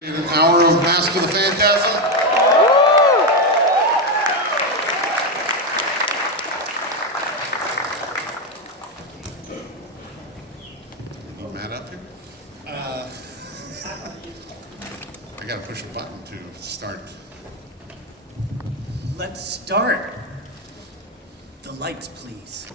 In an hour of Mask of the Phantasm. You Matt up here? I gotta push a button to start. Let's start. The lights, please.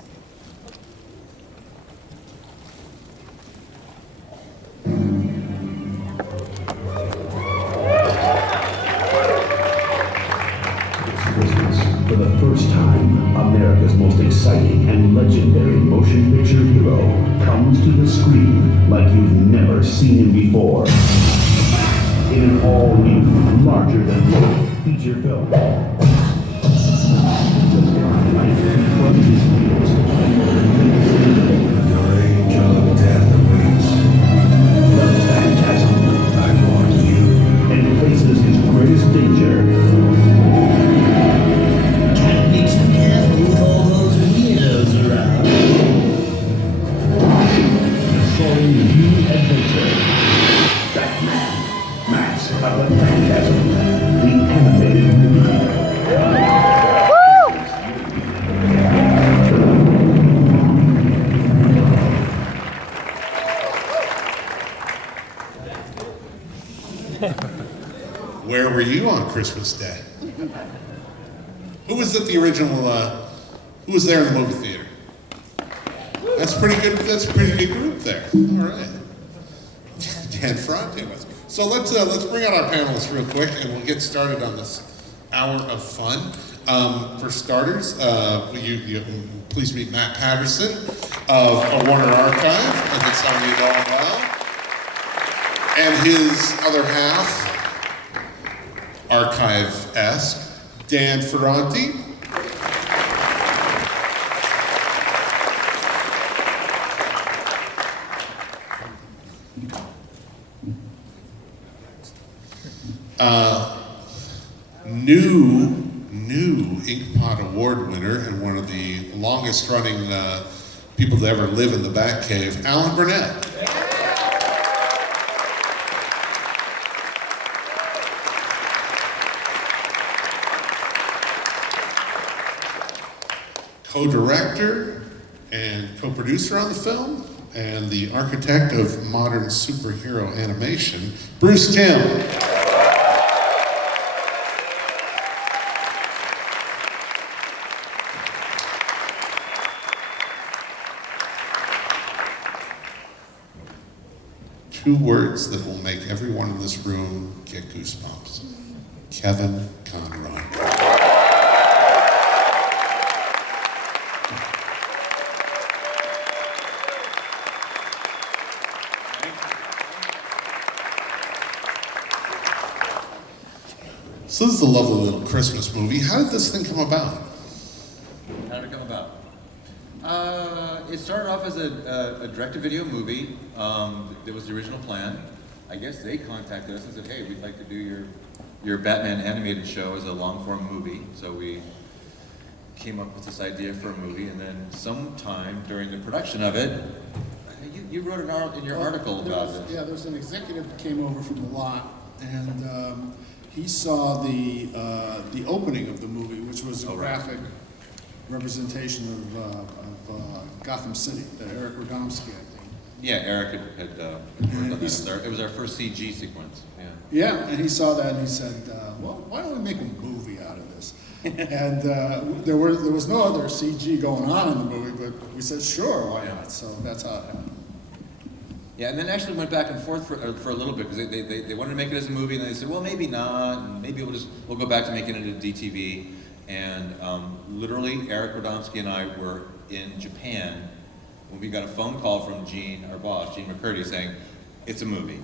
For the first time, America's most exciting and legendary motion picture hero comes to the screen like you've never seen him before. In an all-new, larger-than-life feature film. The dark knight confronts his heroes. Your angel of death awaits. The Phantasm. I want you. And faces his greatest danger. Be too careful with all those weirdos around. Starring new adventure. Batman. Mask of the Phantasm. The animated movie. Where were you on Christmas Day? Who was at the original, who was there in the movie theater? That's pretty good, that's a pretty good group there. All right. Dan Fronte was. So let's bring out our panelists real quick and we'll get started on this hour of fun. For starters, you please meet Matt Patterson of Warner Archive. I think some of you know him well. And his other half, Archive-esque, Dan Ferranti. New Inkpot Award winner and one of the longest running people to ever live in the Batcave, Alan Burnett. Co-director and co-producer on the film, and the architect of modern superhero animation, Bruce Timm. Two words that will make everyone in this room get goosebumps. Kevin Conroy. So this is a lovely little Christmas movie. How did this thing come about? How did it come about? It started off as a direct-to-video movie. That was the original plan. I guess they contacted us and said, hey, we'd like to do your Batman animated show as a long-form movie. So we came up with this idea for a movie, and then sometime during the production of it, you wrote in your article about this. Yeah, there's an executive that came over from the lot, and he saw the opening of the movie, which was a graphic representation of Gotham City, that Eric Radomski, I think. Yeah, Eric had worked on that. It was our first CG sequence. Yeah. Yeah, and he saw that and he said, well, why don't we make a movie out of this? And there was no other CG going on in the movie, but we said, sure, why not? So that's how it happened. Yeah, and then actually went back and forth for a little bit because they wanted to make it as a movie, and then they said, well, maybe not, and maybe we'll go back to making it a DTV. And literally, Eric Radomski and I were in Japan when we got a phone call from Gene, our boss, Gene McCurdy, saying it's a movie.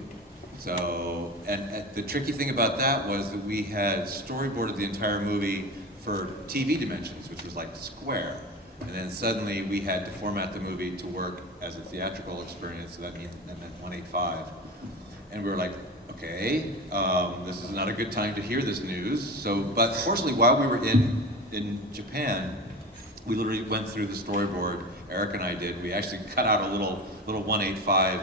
So, and the tricky thing about that was that we had storyboarded the entire movie for TV dimensions, which was like square. And then suddenly we had to format the movie to work as a theatrical experience, so that meant 185. And we were like, okay, this is not a good time to hear this news. So, but fortunately, while we were in Japan, we literally went through the storyboard. Eric and I did. We actually cut out a little 185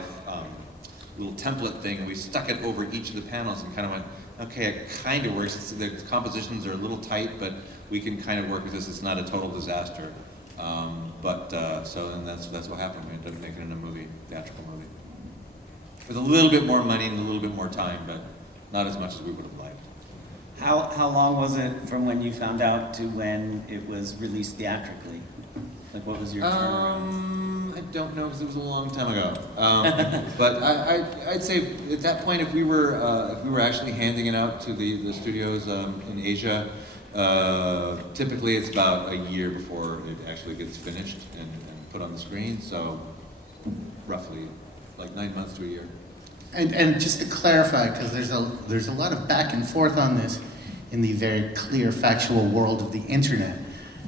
little template thing, and we stuck it over each of the panels and kind of went, okay, it kind of works. The compositions are a little tight, but we can kind of work with this. It's not a total disaster. So then that's what happened. We ended up making it a movie, theatrical movie. With a little bit more money and a little bit more time, but not as much as we would have liked. How long was it from when you found out to when it was released theatrically? Like, what was your turnaround? I don't know, because it was a long time ago. But I'd say at that point, if we were actually handing it out to the studios in Asia, typically it's about a year before it actually gets finished and put on the screen. So roughly like 9 months to a year. And just to clarify, because there's a lot of back and forth on this in the very clear factual world of the internet.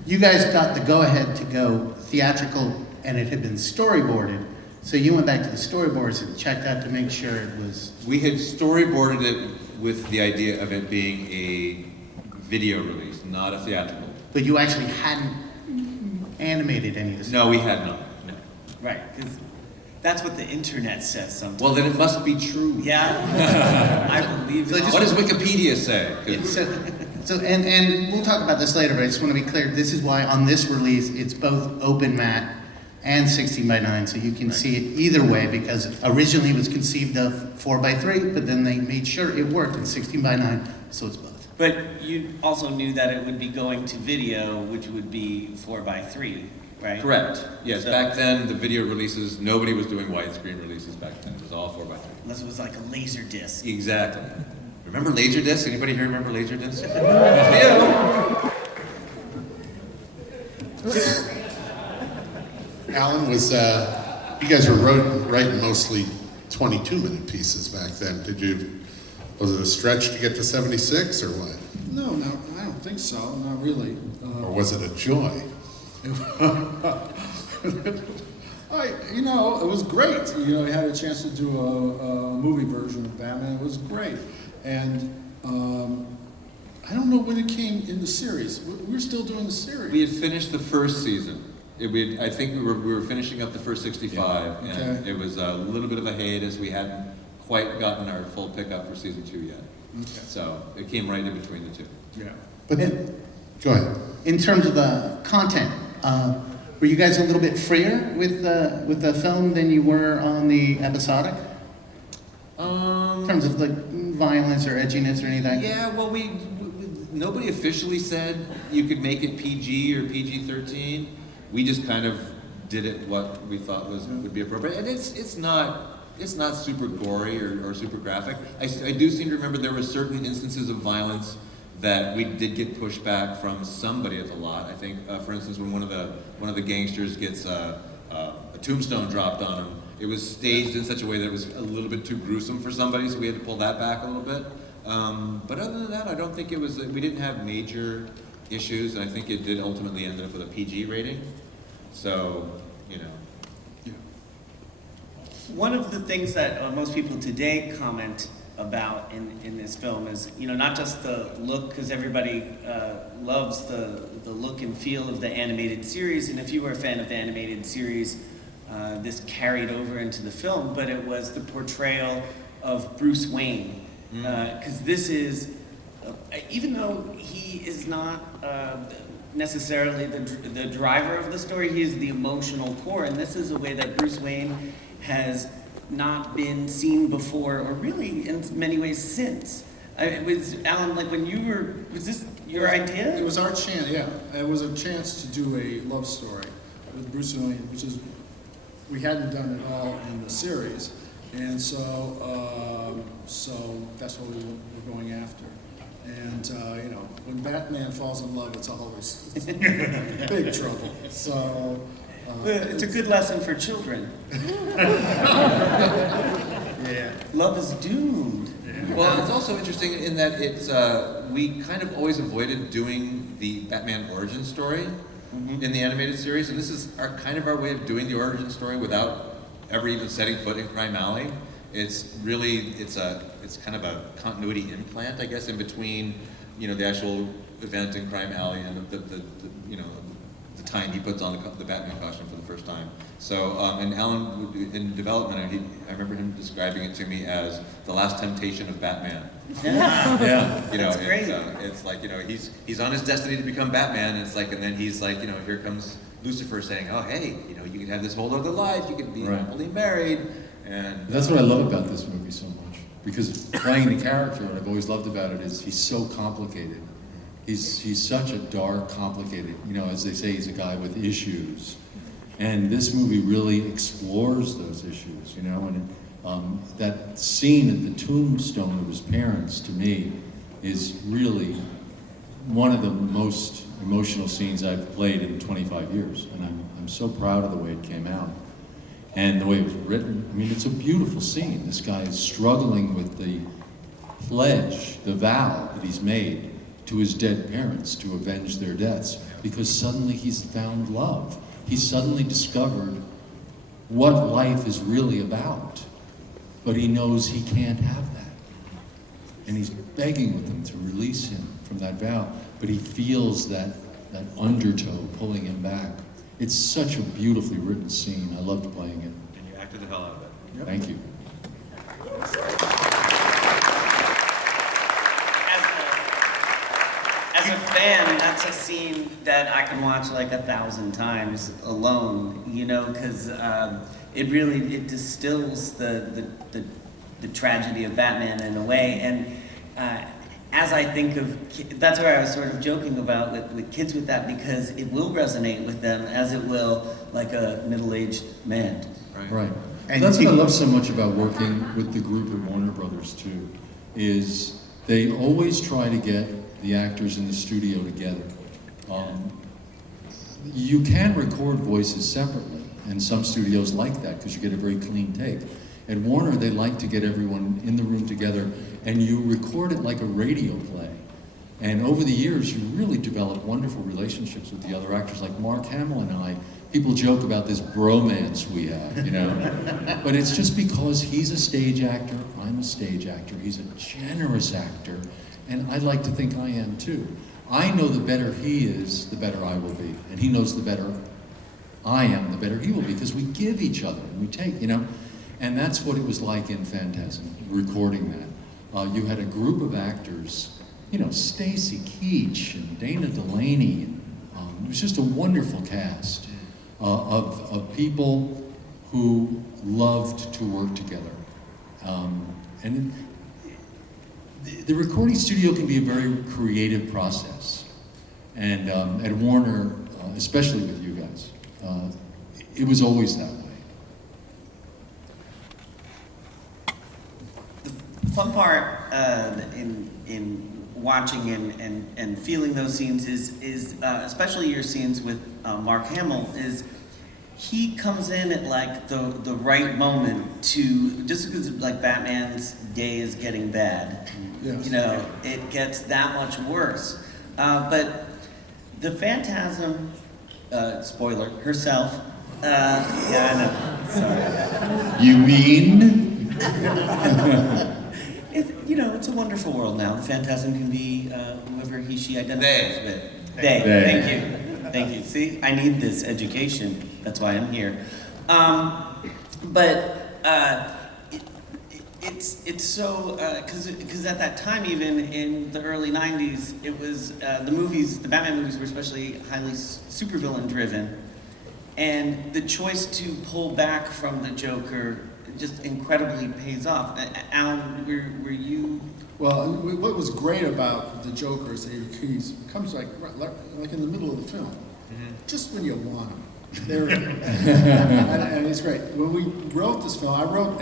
You guys got the go-ahead to go theatrical, and it had been storyboarded. So you went back to the storyboards and checked out to make sure it was... We had storyboarded it with the idea of it being a video release, not a theatrical. But you actually hadn't animated any of this. No, we had not. No. Right, because that's what the internet says sometimes. Well, then it must be true. Yeah, I believe So it. just- What does Wikipedia say? 'Cause- And we'll talk about this later, but I just want to be clear, this is why on this release, it's both open matte and 16:9, so you can see it either way, because originally it was conceived of 4:3, but then they made sure it worked in 16:9, so it's both. But you also knew that it would be going to video, which would be 4:3, right? Correct. Yes, So- back then, the video releases, nobody was doing widescreen releases back then. It was all 4:3. Unless it was like a laser disc. Exactly. Remember Laserdisc? Anybody here remember Laserdisc? A Alan, you guys were writing mostly 22-minute pieces back then. Was it a stretch to get to 76 or what? No, I don't think so, not really. Or was it a joy? It was great. I had a chance to do a movie version of Batman. It was great. And I don't know when it came in the series. We're still doing the series. We had finished the first season. I think we were finishing up the first 65, Yeah. and Okay. it was a little bit of a hiatus. We hadn't quite gotten our full pickup for season 2 yet. Okay. So it came right in between the two. Yeah. But go ahead. In terms of the content, were you guys a little bit freer with the film than you were on the episodic? In terms of like violence or edginess or anything? Yeah, well, nobody officially said you could make it PG or PG-13. We just kind of did it what we thought would be appropriate, and it's not super gory or super graphic. I do seem to remember there were certain instances of violence that we did get pushback from somebody at the lot. I think, for instance, when one of the gangsters gets a tombstone dropped on him, it was staged in such a way that it was a little bit too gruesome for somebody, so we had to pull that back a little bit. But other than that, I don't think we didn't have major issues, and I think it did ultimately end up with a PG rating. So, One of the things that most people today comment about in this film is, not just the look, because everybody loves the look and feel of the animated series, and if you were a fan of the animated series, this carried over into the film, but it was the portrayal of Bruce Wayne. Because this is, even though he is not necessarily the driver of the story, he is the emotional core, and this is a way that Bruce Wayne has not been seen before, or really in many ways since. It was, Alan, like was this your idea? It was our chance, yeah. It was a chance to do a love story with Bruce Wayne, which is, we hadn't done it all in the series. And so that's what we were going after. And, when Batman falls in love, it's always big trouble. So, It's a good lesson for children. yeah. Love is doomed. well, it's also interesting in that we kind of always avoided doing the Batman origin story in the animated series, and this is kind of our way of doing the origin story without ever even setting foot in Crime Alley. It's kind of a continuity implant, I guess, in between, the actual event in Crime Alley and the time he puts on the Batman costume for the first time. So, and Alan, in development, I remember him describing it to me as the last temptation of Batman. Yeah. You know, That's great. it's like, you know, he's on his destiny to become Batman, and it's like, and then he's like, you know, here comes Lucifer saying, oh, hey, you know, you can have this whole other life, you can be Right. happily married, and That's what I love about this movie so much, because playing the character, what I've always loved about it is he's so complicated. He's such a dark, complicated, you know, as they say, he's a guy with issues. And this movie really explores those issues, you know, and that scene at the tombstone of his parents, to me, is really one of the most emotional scenes I've played in 25 years. And I'm so proud of the way it came out. And the way it was written, I mean, it's a beautiful scene. This guy is struggling with the pledge, the vow that he's made to his dead parents to avenge their deaths, because suddenly he's found love. He's suddenly discovered what life is really about, but he knows he can't have that. And he's begging with them to release him from that vow, but he feels that undertow pulling him back. It's such a beautifully written scene. I loved playing it. you acted the hell out of it. Thank you. As a fan, that's a scene that I can watch like 1,000 times alone, you know, because it distills the tragedy of Batman in a way. And as I think of, that's where I was sort of joking about with kids with that, because it will resonate with them as it will like a middle-aged man. Right. And And that's what I you- love so much about working with the group at Warner Brothers too, is they always try to get the actors in the studio together. You can record voices separately, and some studios like that because you get a very clean take. At Warner, they like to get everyone in the room together, and you record it like a radio play. And over the years, you really develop wonderful relationships with the other actors, like Mark Hamill and I. People joke about this bromance we have, you know? But it's just because he's a stage actor, I'm a stage actor, he's a generous actor, and I like to think I am too. I know the better he is, the better I will be. And he knows the better I am, the better he will be, because we give each other and we take, you know? And that's what it was like in Phantasm, recording that. You had a group of actors, you know, Stacy Keach and Dana Delaney. And, it was just a wonderful cast of people who loved to work together. And the recording studio can be a very creative process. And at Warner, especially with you guys, it was always that way. The fun part in watching and feeling those scenes is especially your scenes with Mark Hamill, is he comes in at like the right moment to, just because like Batman's day is getting bad, Yes. you know, it gets that much worse. But the Phantasm, spoiler, herself, yeah, I know, sorry. You mean? You know, it's a wonderful world now. The Phantasm can be whoever he, she identifies They. with. They. They. Thank you. Thank you. See, I need this education. That's why I'm here. But it's so, because at that time, even in the early 90s, it was, the Batman movies were especially highly supervillain driven. And the choice to pull back from the Joker just incredibly pays off. Alan, were you? Well, what was great about the Joker is that he comes like in the middle of the film, just when you want him. There, and it's great. When we wrote this film, I wrote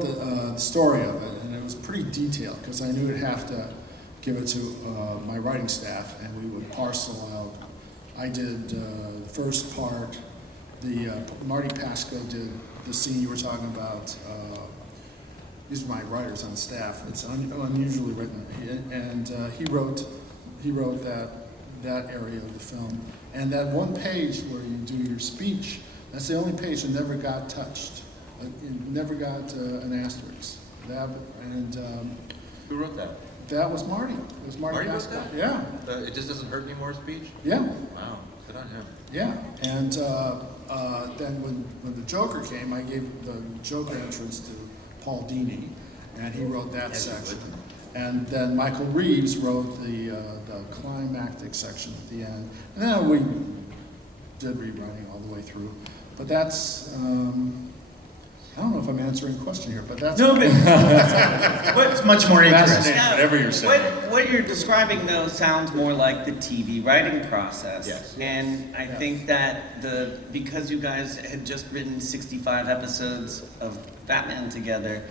the story of it, and it was pretty detailed because I knew I'd have to give it to my writing staff, and we would parcel out. I did the first part. Marty Pasco did the scene you were talking about. These are my writers on staff. It's unusually written, and he wrote that area of the film. And that one page where you do your speech, that's the only page that never got touched. It never got an asterisk. Who wrote that? That was Marty. It was Marty Marty wrote Pasco. that? Yeah. It just doesn't hurt anymore speech? Yeah. Wow. Good on him. Yeah, and then when the Joker came, I gave the Joker entrance to Paul Dini, and he wrote that section. And then Michael Reeves wrote the climactic section at the end. And then we did rewriting all the way through. But that's, I don't know if I'm answering the question here, but that's... No, but It's much more interesting. Yeah, whatever you're saying. What you're describing though sounds more like the TV writing process. Yes. And I think that because you guys had just written 65 episodes of Batman together,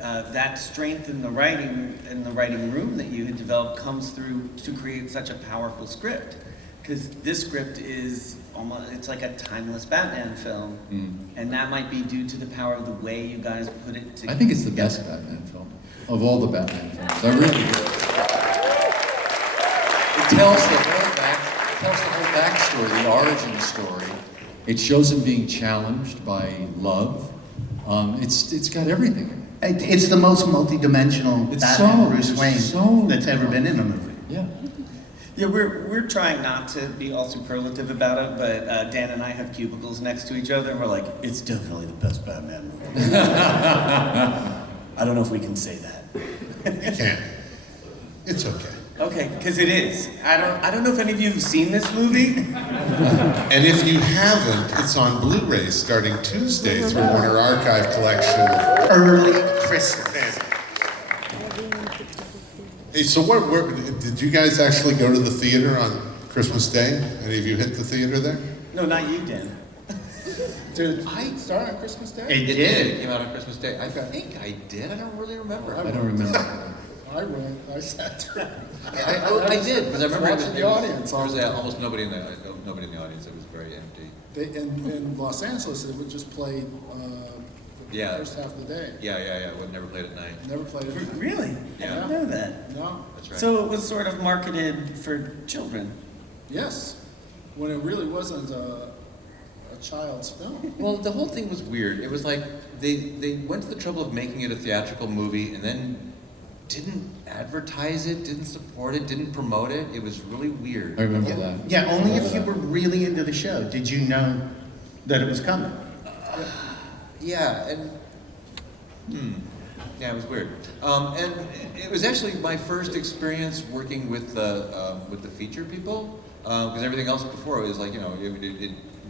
that strength in the writing room that you had developed comes through to create such a powerful script. Because this script is it's like a timeless Batman film, and that might be due to the power of the way you guys put it together. I think it's the best Batman film of all the Batman films. I really do. It tells the whole backstory, the origin story. It shows him being challenged by love. It's got everything. It's the most multi-dimensional It's Batman so- Bruce Wayne so- that's ever been in a movie. Yeah. Yeah, we're trying not to be all superlative about it, but Dan and I have cubicles next to each other, and we're like, it's definitely the best Batman movie. I don't know if we can say that. You can. It's okay. Okay, because it is. I don't know if any of you have seen this movie. And if you haven't, it's on Blu-ray starting Tuesday through Warner Archive Collection. Early Christmas. Hey, so where did you guys actually go to the theater on Christmas Day? Any of you hit the theater there? No, not you, Dan. Did I start on Christmas Day? It It did. came out on Christmas Day. I Okay. think I did. I don't really remember. I don't remember. I went, I sat there. I did, because I remember Watching the audience. There was almost nobody in the audience. It was very empty. In Los Angeles, it would just play the Yeah. first half of the day. Yeah. It never played at night. Never played it. Really? I Yeah. didn't know that. No. That's right. So it was sort of marketed for children. Yes. When it really wasn't a child's film. Well, the whole thing was weird. It was like they went to the trouble of making it a theatrical movie and then didn't advertise it, didn't support it, didn't promote it. It was really weird. I remember that. Yeah, only if you were really into the show did you know that it was coming. Yeah, and yeah, it was weird. And it was actually my first experience working with the feature people, because everything else before it was like, it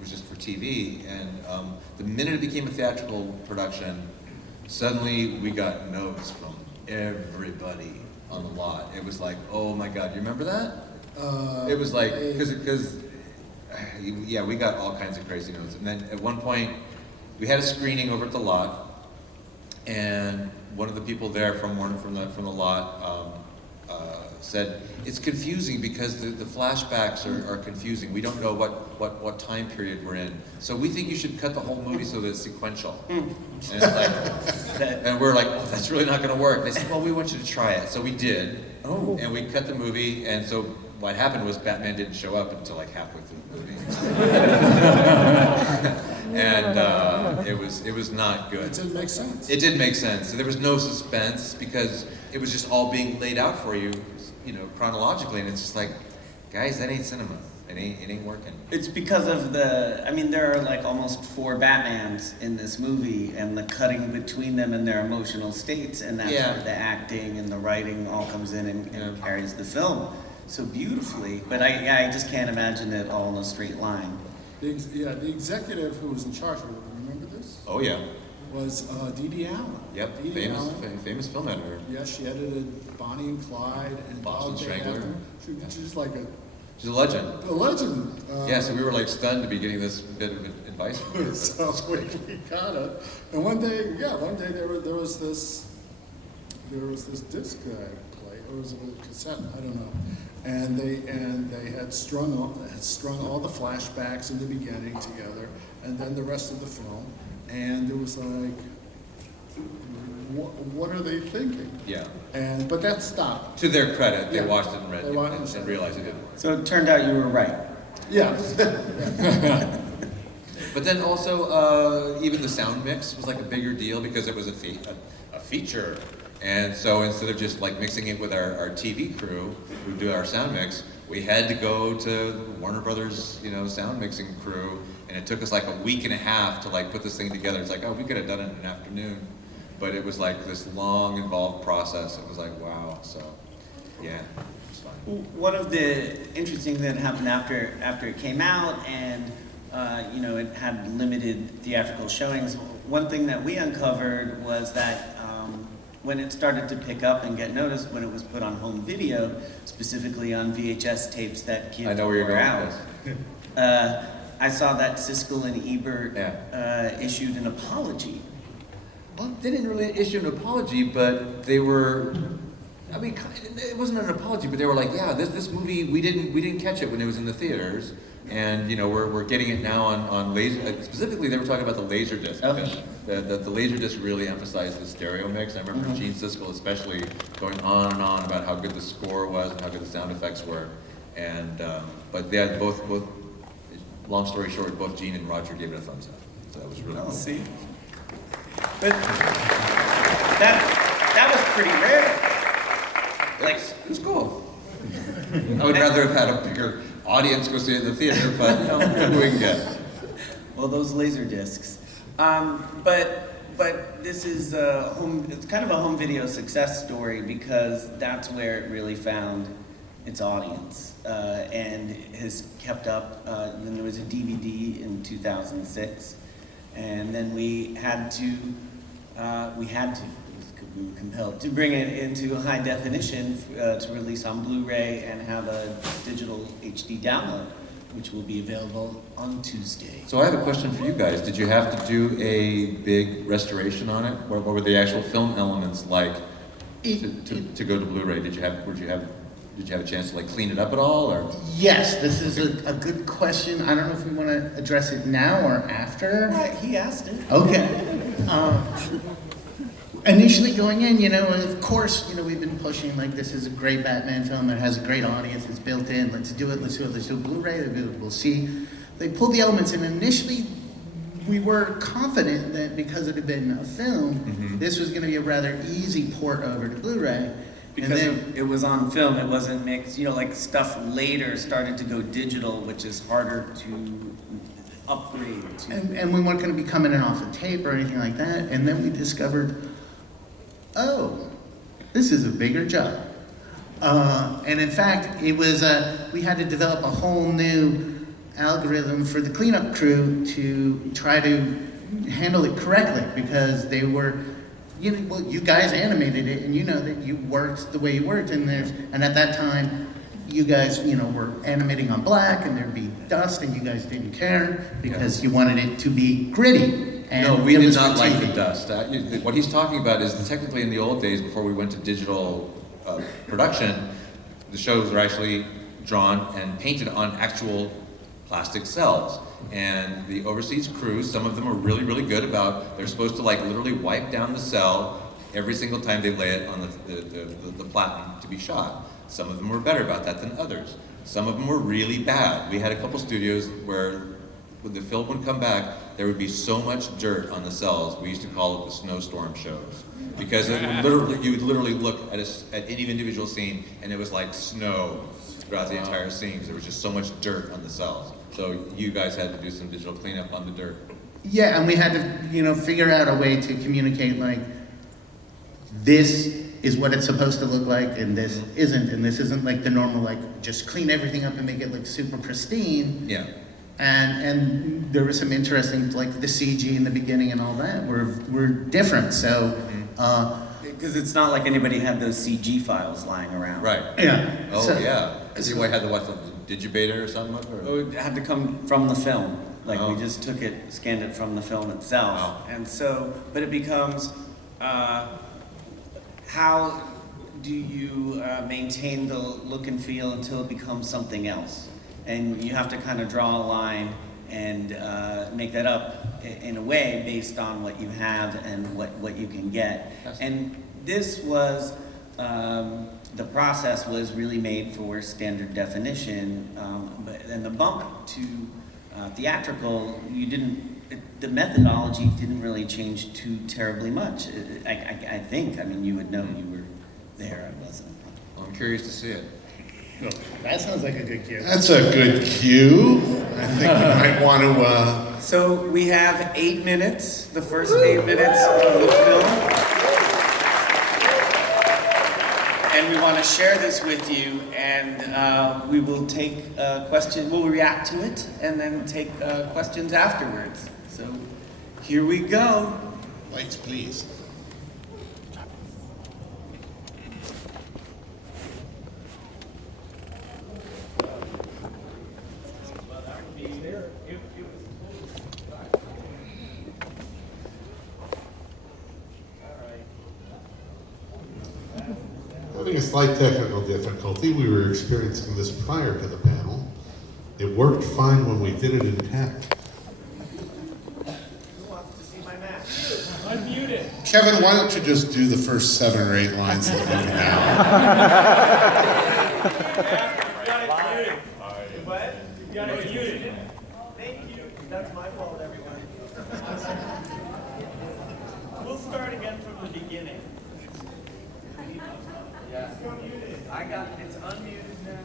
was just for TV. And the minute it became a theatrical production, suddenly we got notes from everybody on the lot. It was like, oh my God, you remember that? It was like, because yeah, we got all kinds of crazy notes. And then at one point, we had a screening over at the lot, and one of the people there from the lot said it's confusing because the flashbacks are confusing. We don't know what time period we're in. So we think you should cut the whole movie so that it's sequential. And it's like, and we're like, oh, that's really not going to work. They said, well, we want you to try it. So we did. Oh. And we cut the movie, and so what happened was Batman didn't show up until like halfway through the movie. And it was not good. It didn't make sense. It did make sense. There was no suspense because it was just all being laid out for you, chronologically, and it's just like, guys, that ain't cinema. It ain't working. It's because of there are like almost 4 Batmans in this movie, and the cutting between them and their emotional states, and that's Yeah. where the acting and the writing all comes in and carries the film so beautifully. But I just can't imagine it all in a straight line. The executive who was in charge of it, remember this? Oh yeah. Was Dee Allen. Yep. Dee Allen. Famous film editor. Yeah, she edited Bonnie and Clyde and Boston Dog Day Strangler. After. She's like She's a legend. a legend. Yeah. So we were like stunned to be getting this bit of advice from her. So we got it. And one day there was this disc play, or was it a cassette? I don't know. And they had strung all the flashbacks in the beginning together, and then the rest of the film. And it was like, what are they thinking? Yeah. But that stopped. To their credit, they Yeah. watched it and read They it watched and it. realized it didn't work. So it turned out you were right. Yeah. But then also, even the sound mix was like a bigger deal because it was a feature And so instead of just like mixing it with our TV crew who do our sound mix, we had to go to Warner Brothers, sound mixing crew, and it took us like a week and a half to like put this thing together. It's like, oh, we could have done it in an afternoon, but it was like this long, involved process. It was like, wow. So, yeah, it was fun. One of the interesting things that happened after it came out, and it had limited theatrical showings. One thing that we uncovered was that when it started to pick up and get noticed, when it was put on home video, specifically on VHS tapes that kids I know where you're wore going out, with this. I saw that Siskel and Ebert Yeah. issued an apology. Well, they didn't really issue an apology, but they were. I mean, it wasn't an apology, but they were like, "Yeah, this movie we didn't catch it when it was in the theaters, and we're getting it now on laser." Specifically, they were talking about the laser disc. Okay. The laser disc really emphasized the stereo mix. I remember Gene Siskel especially going on and on about how good the score was and how good the sound effects were, and but they had both. Long story short, both Gene and Roger gave it a thumbs up, so that was really I'll cool. see. But that was pretty rare. Like, It was cool. I would rather have had a bigger audience go see it in the theater, but we can get. well, those laser discs. But this is it's kind of a home video success story because that's where it really found its audience and has kept up. Then there was a DVD in 2006, and then we were compelled to bring it into high definition to release on Blu-ray and have a digital HD download, which will be available on Tuesday. So I have a question for you guys. Did you have to do a big restoration on it? What were the actual film elements like to go to Blu-ray? Did you have a chance to like clean it up at all, or? Yes, this is a good question. I don't know if we want to address it now or after. Right, he asked it. Okay. Initially going in, of course, we've been pushing like this is a great Batman film. It has a great audience. It's built in. Let's do it. Let's do Blu-ray. We'll see. They pulled the elements, and initially we were confident that because it had been a film, this was going to be a rather easy port over to Blu-ray. Because it was on film, it wasn't mixed. Like stuff later started to go digital, which is harder to upgrade to. And we weren't going to be coming in off a tape or anything like that. And then we discovered, oh, this is a bigger job. And in fact, it was we had to develop a whole new algorithm for the cleanup crew to try to handle it correctly because they were. You guys animated it, and that you worked the way you worked, and at that time, you guys, were animating on black, and there'd be dust, and you guys didn't care because you wanted it to be gritty. And No, we it did was not for like TV. the dust. What he's talking about is technically in the old days, before we went to digital production, the shows were actually drawn and painted on actual plastic cells. And the overseas crews, some of them are really, really good about, they're supposed to like literally wipe down the cell every single time they lay it on the platen to be shot. Some of them were better about that than others. Some of them were really bad. We had a couple studios where when the film would come back, there would be so much dirt on the cells. We used to call it the snowstorm shows. Because you would literally look at any individual scene and it was like snow throughout the entire scene. There was just so much dirt on the cells. So you guys had to do some digital cleanup on the dirt. Yeah, and we had to, figure out a way to communicate like, this is what it's supposed to look like, and this isn't like the normal, like, just clean everything up and make it look super pristine. Yeah. And there was some interesting, like the CG in the beginning and all that were different, so. Because it's not like anybody had those CG files lying around. Right. Yeah. Oh, so, yeah. Because you had the digibeta or something? Or? It had to come from the film. Like Oh. we just scanned it from the film itself. Wow. And so, but it becomes, how do you maintain the look and feel until it becomes something else? And you have to kind of draw a line and make that up in a way based on what you have and what you can get. And this was, the process was really made for standard definition, but then the bump to theatrical, you didn't the methodology didn't really change too terribly much. I think. I mean, you would know. You were there. I wasn't. Well, I'm curious to see it. That sounds like a good cue. That's a good cue. I think you might want to, So we have 8 minutes, the first 8 minutes of the film. And we want to share this with you, and we will take questions, we'll react to it, and then take questions afterwards. So here we go. lights please. Having a slight technical difficulty, we were experiencing this prior to the panel. It worked fine when we did it in tech. Who wants to see my match? Unmuted. Kevin, why don't you just do the first 7 or 8 lines of the movie now? You got it muted. What? You got it muted. Thank you. That's my fault, everyone. We'll start again from the beginning. Yeah. I got it's unmuted now.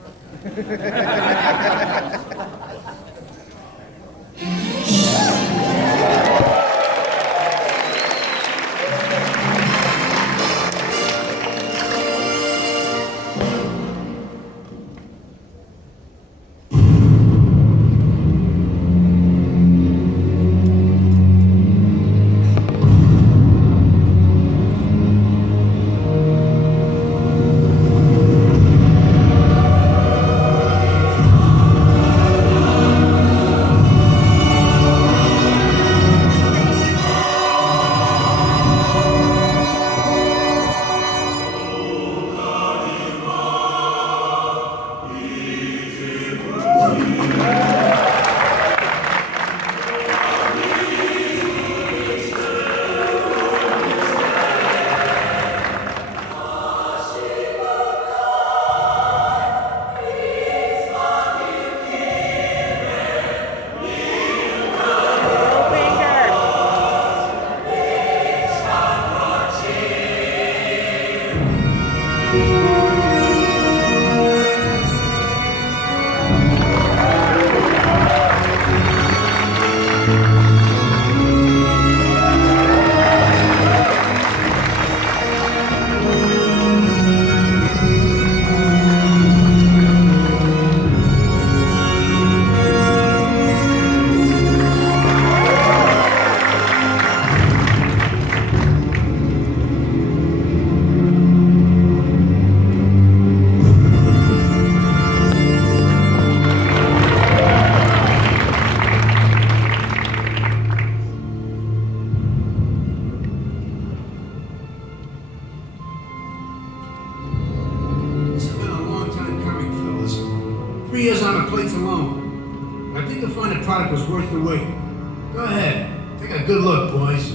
I think the final product was worth the wait. Go ahead, take a good look, boys.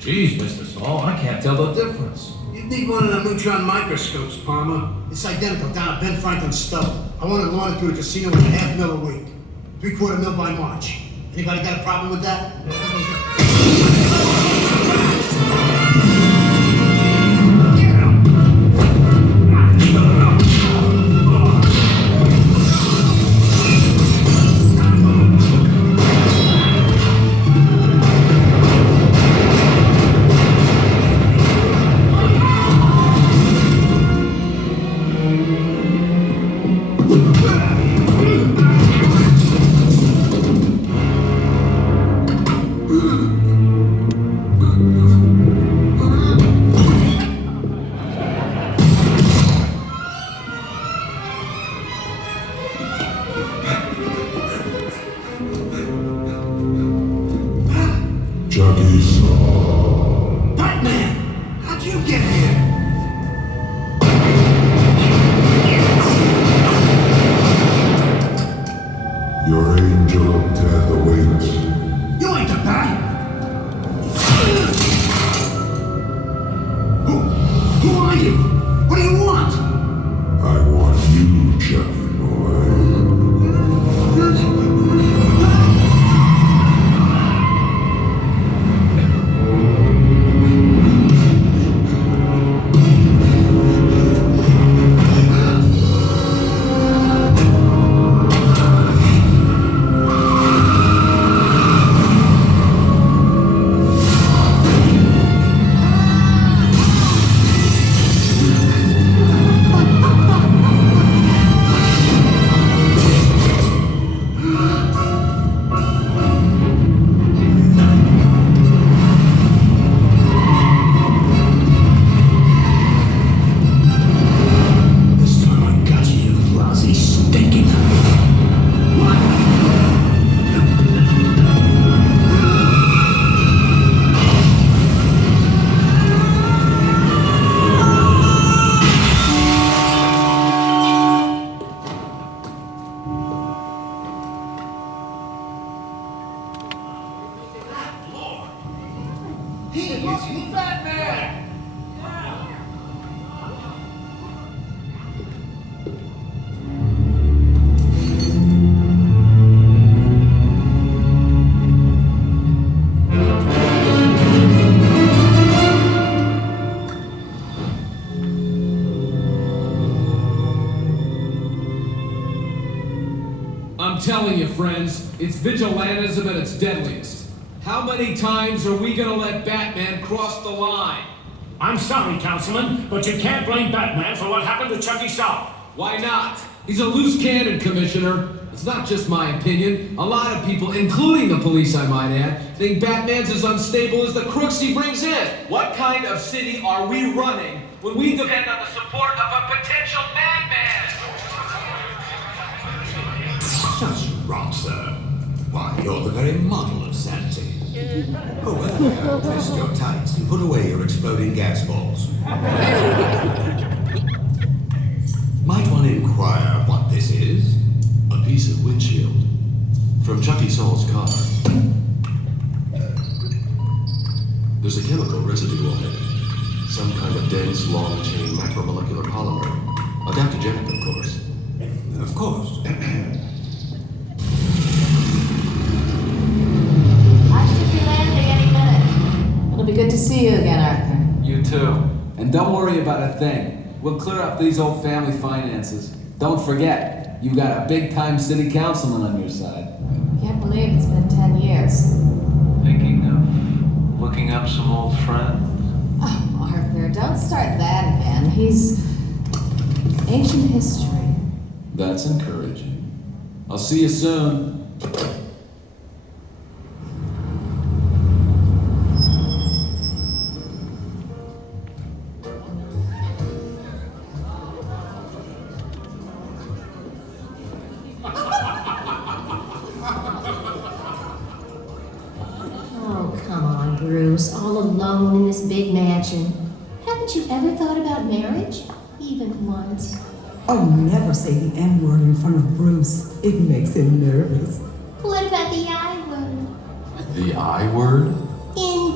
Jeez, Mr. Saul, I can't tell the difference. You need one of the neutron microscopes, Palmer. It's identical down at Ben Franklin's stub. I want it launched through a casino with $500,000 a week. $750,000 by March. Anybody got a problem with that? Batman! How'd you get here? Your angel of death awaits. You ain't the Bat! Who are you? What do you want? I want you, Chucky boy. I'm telling you, friends, it's vigilantism at its deadliest. How many times are we gonna let Batman cross the line? I'm sorry, Councilman, but you can't blame Batman for what happened to Chucky Saw. Why not? He's a loose cannon, Commissioner. It's not just my opinion. A lot of people, including the police I might add, think Batman's as unstable as the crooks he brings in. What kind of city are we running when we depend on the support of a potential madman? Such rot, sir. Why, you're the very model of sanity. Oh, well, twist your tights and put away your exploding gas balls. Might one inquire what this is? A piece of windshield from Chucky Saw's car. There's a chemical residue on it. Some kind of dense, long-chain macromolecular polymer. Adaptogenic, of course. Of course. I should be landing any minute. It'll be good to see you again, Arthur. You too. And don't worry about a thing. We'll clear up these old family finances. Don't forget, you got a big-time city councilman on your side. Can't believe it's been 10 years. Thinking of looking up some old friends? Oh, Arthur, don't start that again. He's ancient history. That's encouraging. I'll see you soon. Oh, come on, Bruce. All alone in this big mansion. Haven't you ever thought about marriage? Even once? Oh, never say the N word in front of Bruce. It makes him nervous. What about the I word? The I word?